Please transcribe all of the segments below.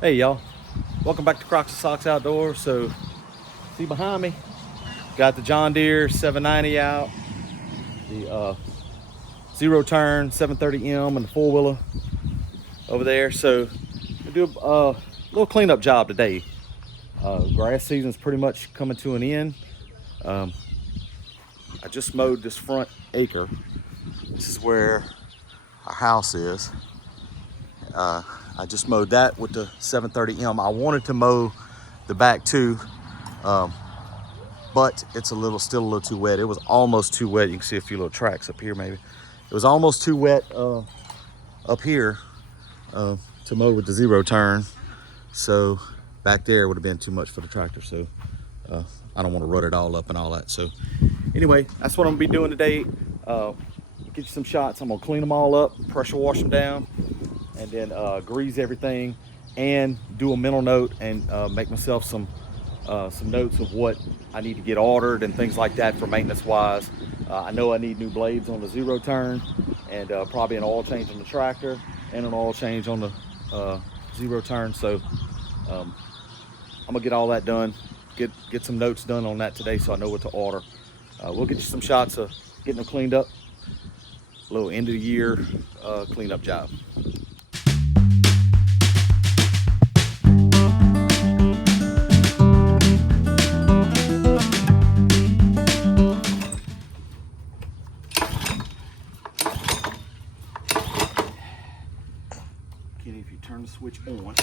Hey y'all, welcome back to Crocs and Socks Outdoors. So see behind me, got the John Deere 790 out, the zero turn 730M and the four-wheeler over there. So we do a little cleanup job today. Grass season's pretty much coming to an end. I just mowed this front acre. This is where our house is. I just mowed that with the 730M. I wanted to mow the back too, but it's still a little too wet. It was almost too wet. You can see a few little tracks up here maybe. It was almost too wet up here to mow with the zero turn. So back there would have been too much for the tractor. So I don't want to rut it all up and all that. So anyway, that's what I'm gonna be doing today. Get you some shots. I'm gonna clean them all up, pressure wash them down, and then grease everything and do a mental note and make myself some notes of what I need to get ordered and things like that for maintenance wise. I know I need new blades on the zero turn and probably an oil change on the tractor and an oil change on the zero turn. So I'm gonna get all that done, get some notes done on that today so I know what to order. We'll get you some shots of getting them cleaned up. A little end of the year cleanup job. Kenny, if you turn the switch on.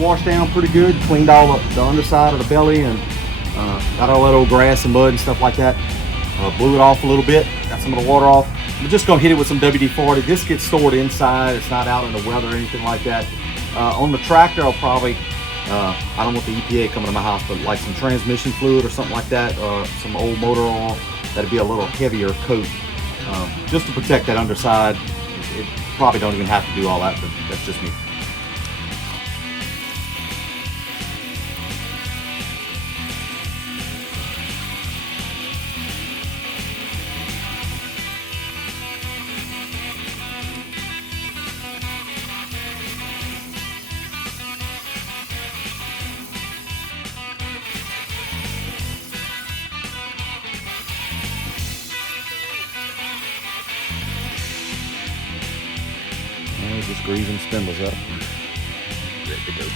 Washed down pretty good, cleaned all the underside of the belly and got all that old grass and mud and stuff like that. Blew it off a little bit, got some of the water off. I'm just gonna hit it with some WD-40. This gets stored inside, it's not out in the weather or anything like that. On the tractor, I'll probably, I don't want the EPA coming to my house, but like some transmission fluid or something like that, or some old motor oil, that'd be a little heavier coat, just to protect that underside. It probably don't even have to do all that, but that's just me. And just greasing spindles up. Ready to go.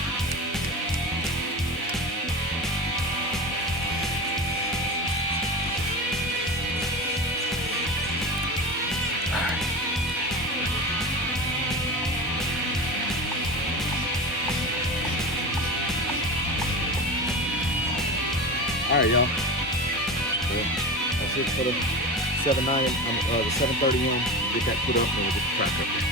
y'all. That's it for the 790, the 730M. Get that put up and we'll get the track up there.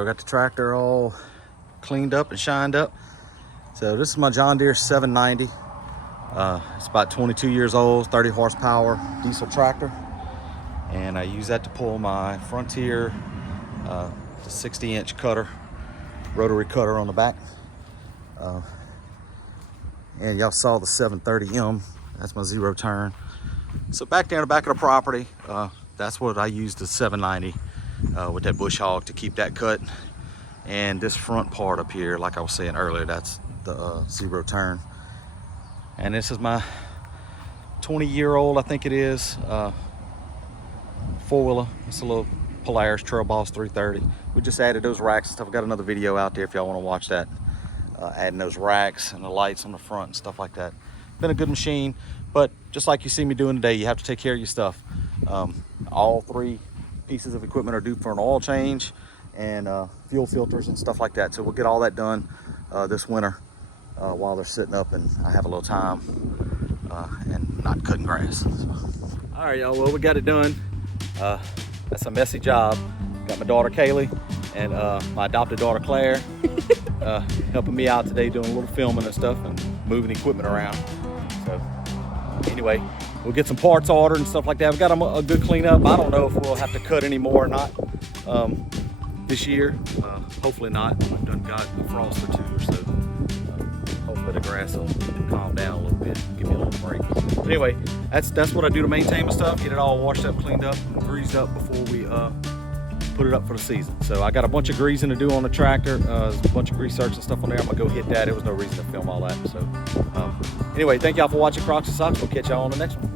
We got the tractor all cleaned up and shined up. So this is my John Deere 790. It's about 22 years old, 30 horsepower diesel tractor. And I use that to pull my Frontier, the 60-inch cutter, rotary cutter on the back. And y'all saw the 730M, that's my zero turn. So back there in the back of the property, that's what I use the 790 with that bush hog to keep that cut. And this front part up here, like I was saying earlier, that's the zero turn. And this is my 20-year-old, I think it is, four-wheeler. It's a little Polaris Trail Boss 330. We just added those racks and stuff. I've got another video out there if y'all want to watch that. Adding those racks and the lights on the front and stuff like that. Been a good machine, but just like you see me doing today, you have to take care of your stuff. All three pieces of equipment are due for an oil change and fuel filters and stuff like that. So we'll get all that done this winter while they're sitting up and I have a little time and not cutting grass. All right, y'all, well, we got it done. That's a messy job. Got my daughter Kaylee and my adopted daughter Claire helping me out today doing a little filming and stuff and moving equipment around. So anyway, we'll get some parts ordered and stuff like that. We've got a good cleanup. I don't know if we'll have to cut any more or not this year. Hopefully not. I've done got a frost or two or so. Hopefully the grass will calm down a little bit, give me a little break. But anyway, that's what I do to maintain my stuff, get it all washed up, cleaned up, and greased up before we put it up for the season. So I got a bunch of greasing to do on the tractor. There's a bunch of grease zerks and stuff on there. I'm gonna go hit that. There was no reason to film all that. So anyway, thank y'all for watching Crocs and Socks. We'll catch y'all on the next one.